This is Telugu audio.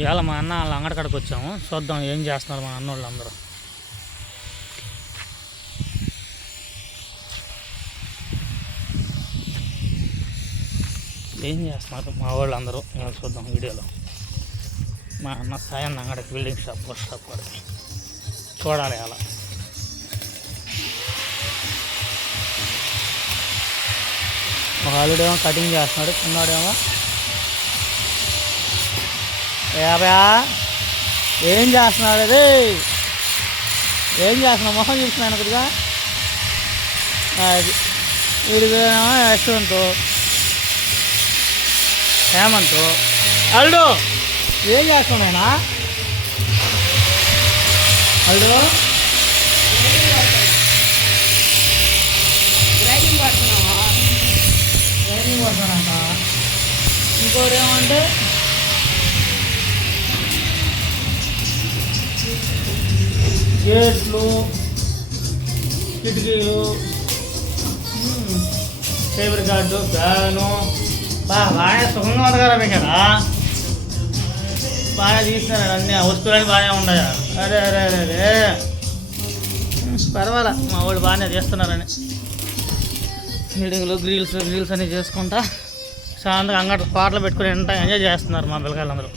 ఇవాళ మా అన్న వాళ్ళ అంగడి కాడికి వచ్చాము. చూద్దాం ఏం చేస్తున్నారు మా అన్నోళ్ళు అందరూ. ఏం చేస్తున్నారు మా వాళ్ళు అందరూ చూద్దాం వీడియోలో. మా అన్న సాయన్న అంగడికి బిల్డింగ్ షాప్ ఫస్ట్ షాప్ కాడికి చూడాలి. అలా ఒక ఆలుడేమో కటింగ్ చేస్తున్నాడు, చిన్నాడేమో యాభయా ఏం చేస్తున్నాడు. అది ఏం చేస్తున్నావు? మొహం చూస్తున్నాను కొద్దిగా. అది వీడిదేమో యశ్వంత్, హేమంత్. అల్లుడు ఏం చేస్తున్నాయినా? అల్లుడు గ్రైండింగ్ పడుతున్నానంట. ఇంకోటి ఏమంటే గేట్లు, కిటికీలు, టేబుల్ గార్డు, ఫ్యాను బాగా సుఖంగా ఉంది కదా మీకు. కదా బాగా తీస్తున్నారు, అన్నీ వస్తువులన్నీ బాగానే ఉన్నాయా? అరే అరే అరే అరే పర్వాలే, మా వాళ్ళు బాగానే చేస్తున్నారని. బిల్డింగ్లు గ్రిల్స్ అన్నీ చేసుకుంటా శాంతంగా అంగడి పాటలు పెట్టుకుని ఎంజాయ్ చేస్తున్నారు మా పిల్లకాయలందరూ.